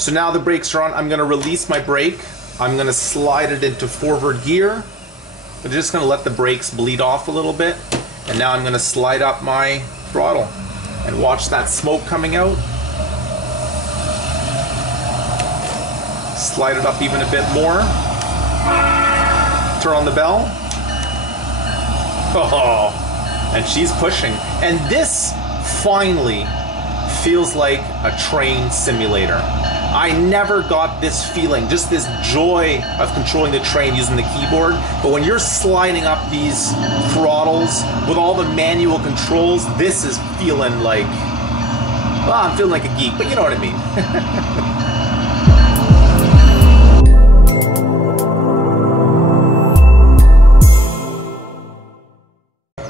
So now the brakes are on. I'm gonna release my brake. I'm gonna slide it into forward gear. I'm just gonna let the brakes bleed off a little bit. And now I'm gonna slide up my throttle and watch that smoke coming out. Slide it up even a bit more. Turn on the bell. Oh, and she's pushing. And this finally feels like a train simulator. I never got this feeling, just this joy of controlling the train using the keyboard. But when you're sliding up these throttles with all the manual controls, this is feeling like, well, I'm feeling like a geek, but you know what I mean.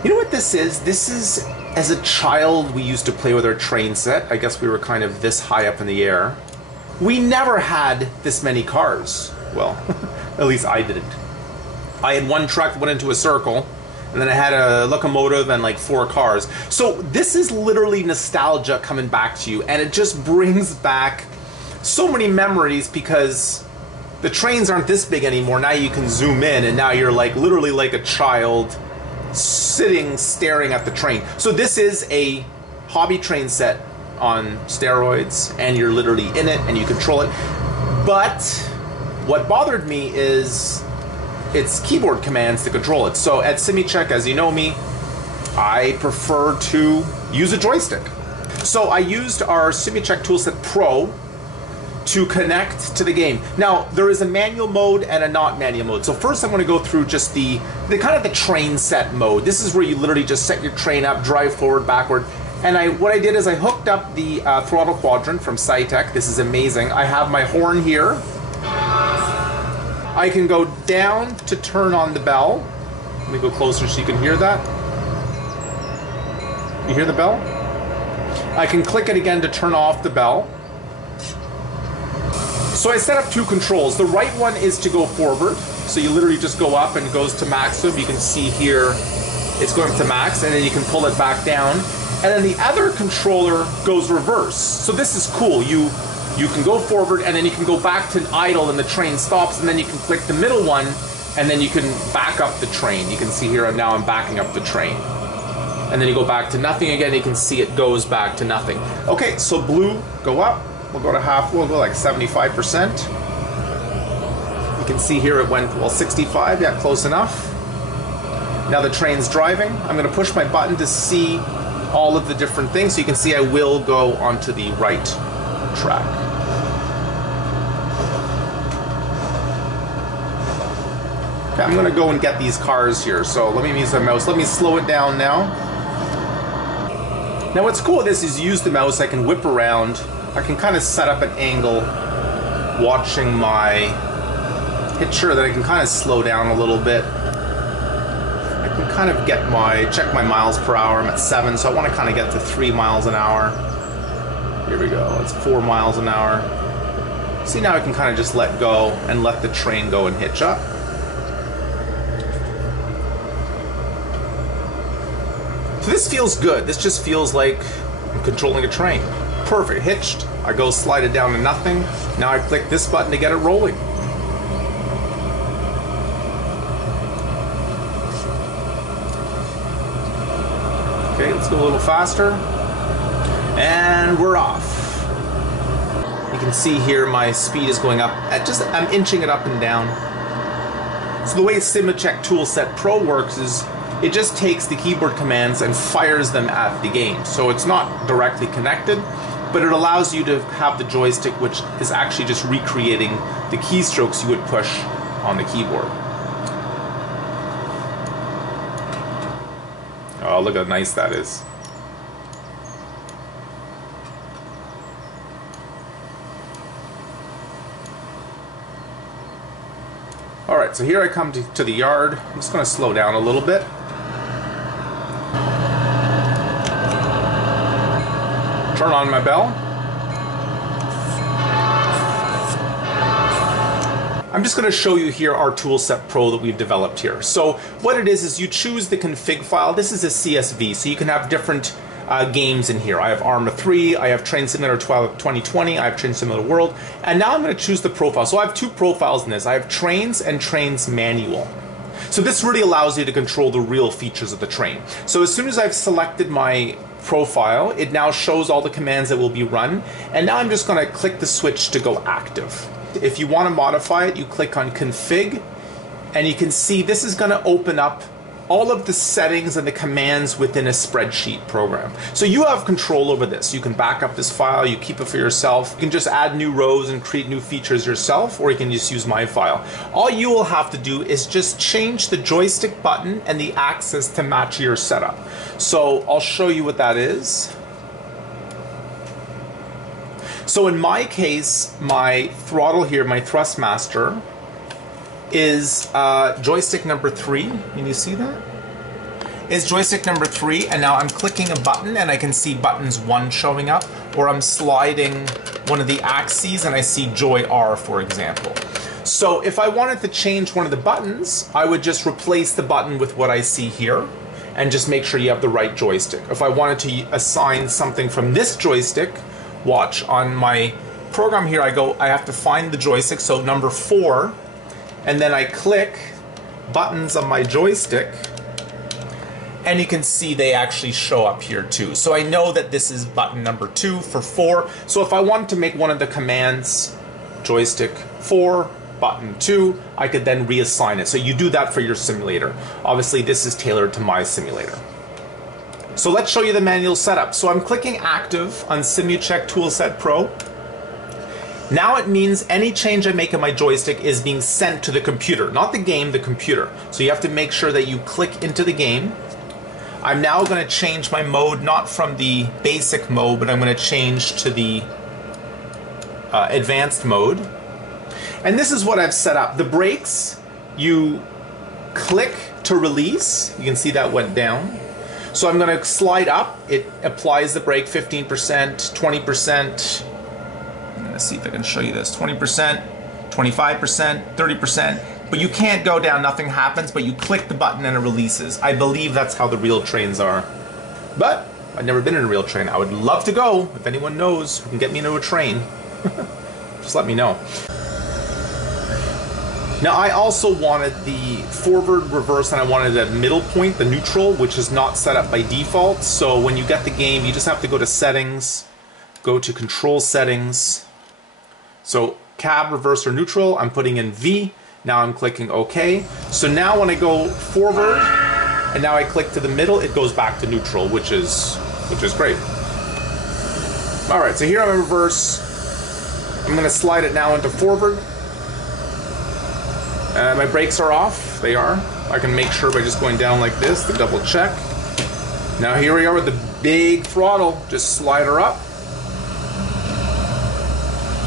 You know what this is? This is, as a child, we used to play with our train set. I guess we were kind of this high up in the air. We never had this many cars. Well, at least I didn't. I had one truck that went into a circle, and then I had a locomotive and like 4 cars. So this is literally nostalgia coming back to you, and it just brings back so many memories because the trains aren't this big anymore. Now you can zoom in, and now you're like literally like a child sitting staring at the train. So this is a hobby train set on steroids, and you're literally in it and you control it. But what bothered me is it's keyboard commands to control it. So at SimiCheck, as you know me, I prefer to use a joystick. So I used our SimiCheck Toolset Pro to connect to the game. Now, there is a manual mode and a not manual mode. So first I'm going to go through just the kind of the train set mode. This is where you literally just set your train up, drive forward, backward. And what I did is I hooked up the throttle quadrant from SciTech. This is amazing. I have my horn here. I can go down to turn on the bell. Let me go closer so you can hear that. You hear the bell? I can click it again to turn off the bell. So I set up 2 controls. The right one is to go forward. So you literally just go up and it goes to maximum. You can see here it's going to max, and then you can pull it back down. And then the other controller goes reverse. So this is cool. You can go forward, and then you can go back to idle and the train stops, and then you can click the middle one, and then you can back up the train. You can see here now I'm backing up the train. And then you go back to nothing again, you can see it goes back to nothing. Okay, so blue, go up. We'll go to half, we'll go like 75%. You can see here it went, well, 65, yeah, close enough. Now the train's driving. I'm gonna push my button to see all of the different things. So you can see I will go onto the right track. Okay, I'm gonna go and get these cars here. So let me use the mouse. Let me slow it down now. Now what's cool with this is use the mouse, I can whip around. I can kind of set up an angle watching my hit sure that I can kind of slow down a little bit. I can kind of get check my miles per hour. I'm at 7, so I want to kind of get to 3 miles an hour. Here we go, it's 4 miles an hour. See, now I can kind of just let go and let the train go and hitch up. So this feels good. This just feels like I'm controlling a train. Perfect, hitched. I go slide it down to nothing. Now I click this button to get it rolling. Okay, let's go a little faster. And we're off. You can see here my speed is going up. I'm inching it up and down. So the way SimiCheck Toolset Pro works is it just takes the keyboard commands and fires them at the game. So it's not directly connected, but it allows you to have the joystick, which is actually just recreating the keystrokes you would push on the keyboard. Oh, look how nice that is. Alright, so here I come to the yard. I'm just going to slow down a little bit. Turn on my bell. I'm just going to show you here our Toolset Pro that we've developed here. So what it is you choose the config file. This is a CSV, so you can have different games in here. I have Arma 3, I have Train Simulator 2020, I have Train Simulator World, and now I'm going to choose the profile. So I have two profiles in this. I have Trains and Trains Manual. So this really allows you to control the real features of the train. So as soon as I've selected my profile, it now shows all the commands that will be run, and now I'm just going to click the switch to go active. If you want to modify it, you click on Config, and you can see this is going to open up all of the settings and the commands within a spreadsheet program. So you have control over this. You can back up this file, you keep it for yourself. You can just add new rows and create new features yourself, or you can just use my file. All you will have to do is just change the joystick button and the axis to match your setup. So I'll show you what that is. So in my case, my throttle here, my Thrustmaster, is joystick number 3. Can you see that? Is joystick number 3, and now I'm clicking a button and I can see buttons 1 showing up, or I'm sliding one of the axes and I see Joy R, for example. So if I wanted to change one of the buttons, I would just replace the button with what I see here and just make sure you have the right joystick. If I wanted to assign something from this joystick, watch on my program here, I have to find the joystick, so number 4, and then I click buttons on my joystick, and you can see they actually show up here too. So I know that this is button number 2 for 4. So if I wanted to make one of the commands joystick 4, button 2, I could then reassign it. So you do that for your simulator. Obviously this is tailored to my simulator. So let's show you the manual setup. So I'm clicking active on SimuCheck Toolset Pro. Now it means any change I make in my joystick is being sent to the computer, not the game, the computer. So you have to make sure that you click into the game. I'm now going to change my mode, not from the basic mode, but I'm going to change to the advanced mode. And this is what I've set up. The brakes, you click to release. You can see that went down. So I'm going to slide up. It applies the brake 15%, 20%. I'm going to see if I can show you this. 20%, 25%, 30%. But you can't go down, nothing happens, but you click the button and it releases. I believe that's how the real trains are. But I've never been in a real train. I would love to go. If anyone knows who can get me into a train, just let me know. Now I also wanted the forward, reverse, and I wanted a middle point, the neutral, which is not set up by default. So when you get the game, you just have to go to settings, go to control settings. So cab, reverse, or neutral, I'm putting in V. Now I'm clicking OK. So now when I go forward, and now I click to the middle, it goes back to neutral, which is great. All right, so here I'm in reverse. I'm going to slide it now into forward. My brakes are off. They are. I can make sure by just going down like this to double check. Now here we are with the big throttle. Just slide her up.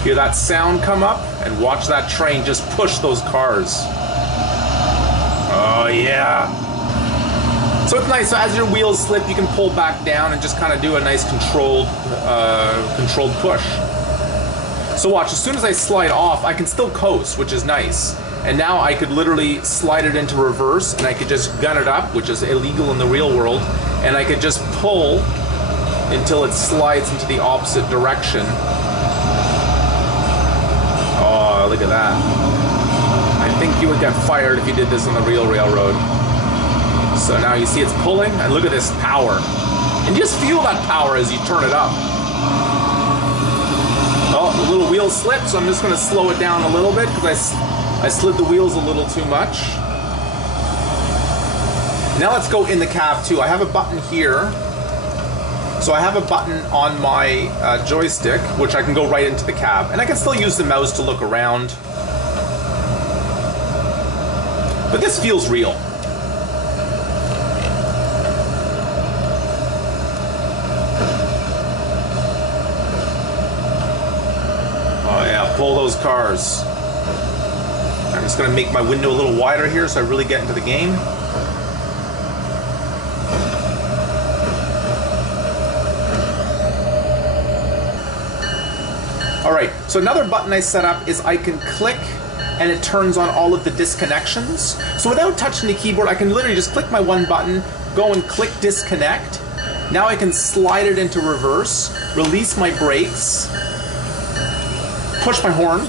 Hear that sound come up, and watch that train just push those cars. Oh yeah. So it's nice. So as your wheels slip, you can pull back down and just kind of do a nice controlled push. So watch, as soon as I slide off, I can still coast, which is nice. And now I could literally slide it into reverse, and I could just gun it up, which is illegal in the real world, and I could just pull until it slides into the opposite direction. Oh, look at that. I think you would get fired if you did this on the real railroad. So now you see it's pulling, and look at this power. And just feel that power as you turn it up. Oh, the little wheel slipped, so I'm just going to slow it down a little bit because I slid the wheels a little too much. Now let's go in the cab too. I have a button here. So I have a button on my joystick, which I can go right into the cab. And I can still use the mouse to look around. But this feels real. Oh yeah, pull those cars. I'm just going to make my window a little wider here so I really get into the game. Alright, so another button I set up is I can click and it turns on all of the disconnections. So without touching the keyboard, I can literally just click my one button, go and click disconnect. Now I can slide it into reverse, release my brakes, push my horn.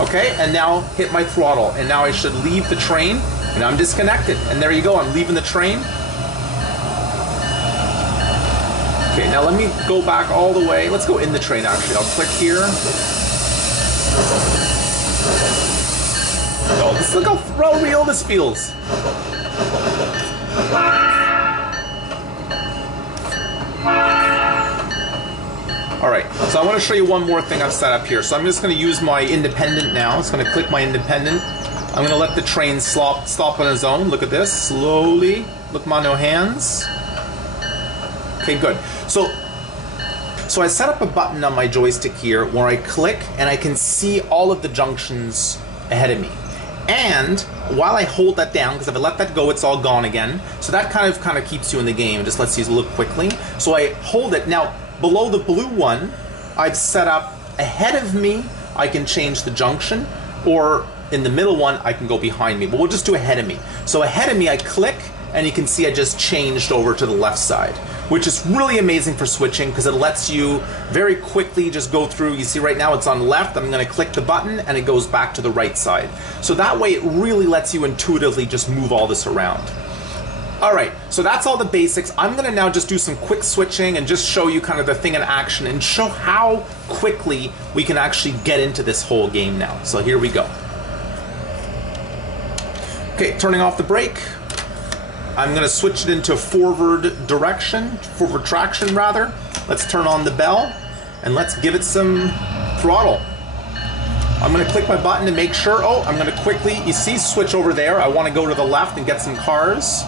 Okay, and now hit my throttle. And now I should leave the train, and I'm disconnected. And there you go, I'm leaving the train. Okay, now let me go back all the way. Let's go in the train, actually. I'll click here. Oh, look how real this feels. Alright, so I want to show you one more thing I've set up here. So I'm just going to use my independent now. It's going to click my independent. I'm going to let the train stop on its own. Look at this. Slowly. Look, no hands. Okay, good. So I set up a button on my joystick here where I click and I can see all of the junctions ahead of me. And while I hold that down, because if I let that go, it's all gone again. So that kind of keeps you in the game. It just lets you look quickly. So I hold it. Now, below the blue one, I've set up ahead of me, I can change the junction, or in the middle one, I can go behind me. But we'll just do ahead of me. So ahead of me, I click, and you can see I just changed over to the left side, which is really amazing for switching because it lets you very quickly just go through. You see right now it's on left. I'm going to click the button and it goes back to the right side. So that way it really lets you intuitively just move all this around. Alright, so that's all the basics. I'm going to now just do some quick switching and just show you kind of the thing in action and show how quickly we can actually get into this whole game now. So here we go. Okay, turning off the brake. I'm going to switch it into forward traction rather. Let's turn on the bell and let's give it some throttle. I'm going to click my button to make sure. Oh, I'm going to quickly, you see, switch over there. I want to go to the left and get some cars.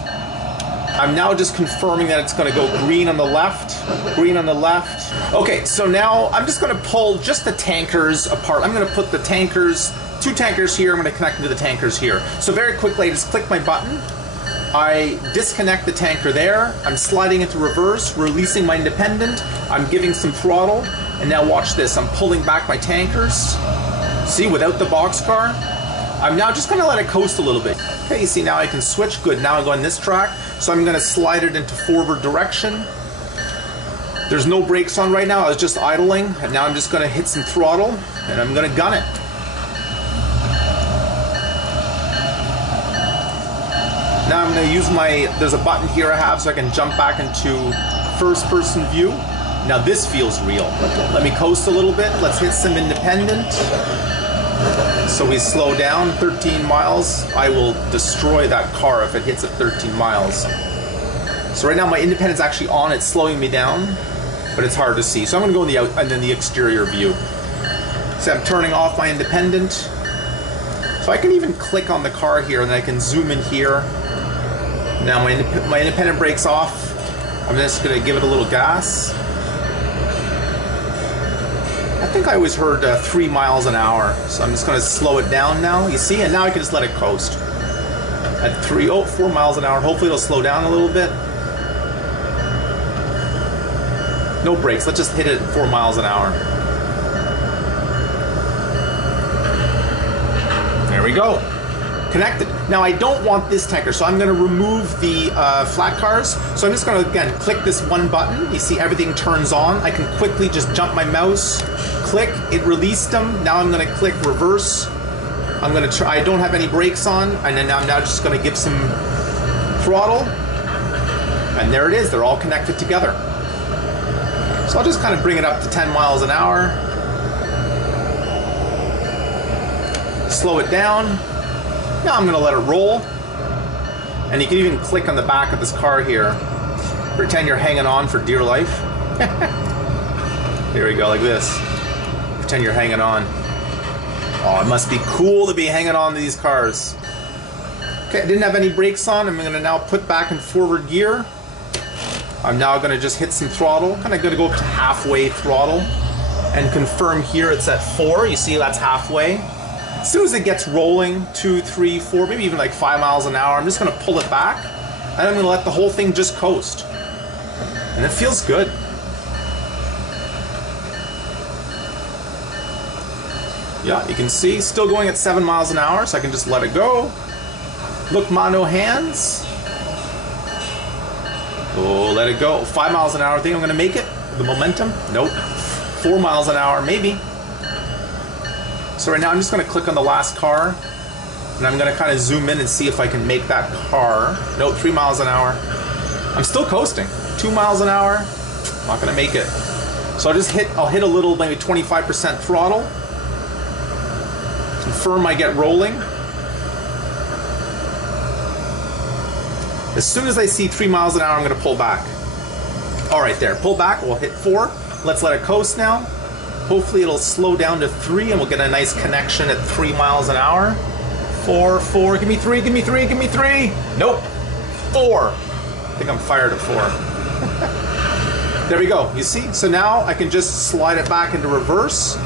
I'm now just confirming that it's going to go green on the left, green on the left. Okay, so now I'm just going to pull just the tankers apart. I'm going to put the tankers, 2 tankers here. I'm going to connect them to the tankers here. So very quickly, I just click my button. I disconnect the tanker there. I'm sliding into reverse, releasing my independent. I'm giving some throttle. And now watch this. I'm pulling back my tankers. See, without the boxcar. I'm now just going to let it coast a little bit. Okay, you see now I can switch. Good. Now I'm going this track. So I'm going to slide it into forward direction. There's no brakes on right now. I was just idling. And now I'm just going to hit some throttle. And I'm going to gun it. Now I'm going to use there's a button here I have so I can jump back into first person view. Now this feels real. Let me coast a little bit. Let's hit some independent. So we slow down 13 miles. I will destroy that car if it hits at 13 miles. So right now my independent's actually on. It's slowing me down, but it's hard to see. So I'm going to go in the exterior view. So I'm turning off my independent. So I can even click on the car here and then I can zoom in here. Now my independent brake's off. I'm just going to give it a little gas. I think I always heard 3 miles an hour, so I'm just going to slow it down now. You see, and now I can just let it coast. At 4 miles an hour. Hopefully it'll slow down a little bit. No brakes. Let's just hit it at 4 miles an hour. There we go. Connected. Now I don't want this tanker, so I'm going to remove the flat cars. So I'm just going to, again, click this one button. You see everything turns on. I can quickly just jump my mouse, click, it released them. Now I'm going to click reverse. I'm going to try, I don't have any brakes on, and then I'm now just going to give some throttle. And there it is. They're all connected together. So I'll just kind of bring it up to 10 miles an hour. Slow it down. Now I'm going to let it roll. And you can even click on the back of this car here. Pretend you're hanging on for dear life. Here we go, like this. Pretend you're hanging on. Oh, it must be cool to be hanging on to these cars. Okay, I didn't have any brakes on. I'm going to now put back in forward gear. I'm now going to just hit some throttle. Kind of going to go up to halfway throttle. And confirm here it's at 4. You see that's halfway. As soon as it gets rolling, 2, 3, 4, maybe even like 5 miles an hour, I'm just going to pull it back, and I'm going to let the whole thing just coast. And it feels good. Yeah, you can see, still going at 7 miles an hour, so I can just let it go. Look, no hands. Oh, let it go. 5 miles an hour. Think I'm going to make it? The momentum? Nope. 4 miles an hour, maybe. So right now I'm just going to click on the last car, and I'm going to kind of zoom in and see if I can make that car. Nope, 3 miles an hour. I'm still coasting. 2 miles an hour. Not going to make it. So I'll hit a little, maybe 25% throttle. Confirm I get rolling. As soon as I see 3 miles an hour, I'm going to pull back. All right, there. Pull back. We'll hit 4. Let's let it coast now. Hopefully it'll slow down to 3 and we'll get a nice connection at 3 miles an hour. 4, 4. Give me 3, give me 3, give me 3. Nope. 4. I think I'm fired at 4. There we go. You see? So now I can just slide it back into reverse.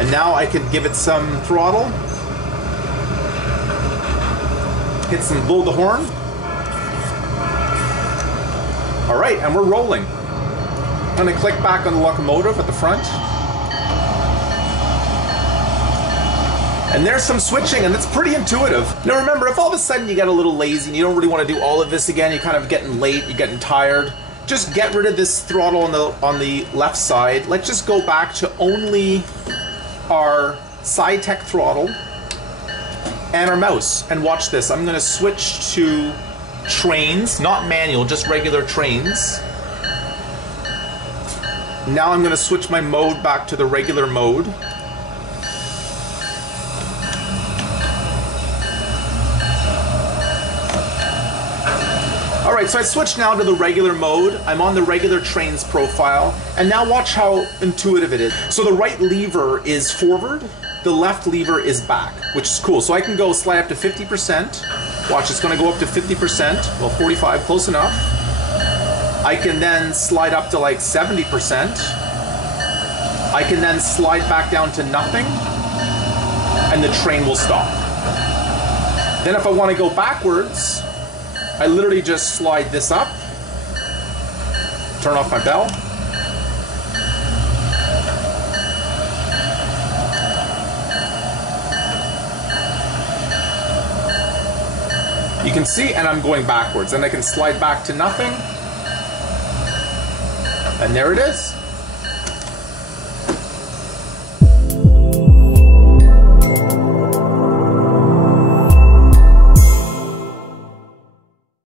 And now I can give it some throttle. Hit some blow the horn. All right, and we're rolling. I'm going to click back on the locomotive at the front. And there's some switching, and it's pretty intuitive. Now remember, if all of a sudden you get a little lazy and you don't really want to do all of this again, you're kind of getting late, you're getting tired, just get rid of this throttle on the left side. Let's just go back to only our SciTech throttle and our mouse. And watch this. I'm going to switch to TrainZ, not manual, just regular TrainZ. Now I'm going to switch my mode back to the regular mode. Alright, so I switched now to the regular mode. I'm on the regular TrainZ profile. And now watch how intuitive it is. So the right lever is forward, the left lever is back, which is cool. So I can go slide up to 50%. Watch, it's going to go up to 50%. Well, 45, close enough. I can then slide up to like 70%. I can then slide back down to nothing. And the train will stop. Then if I want to go backwards, I literally just slide this up, turn off my bell, you can see, and I'm going backwards, and I can slide back to nothing, and there it is.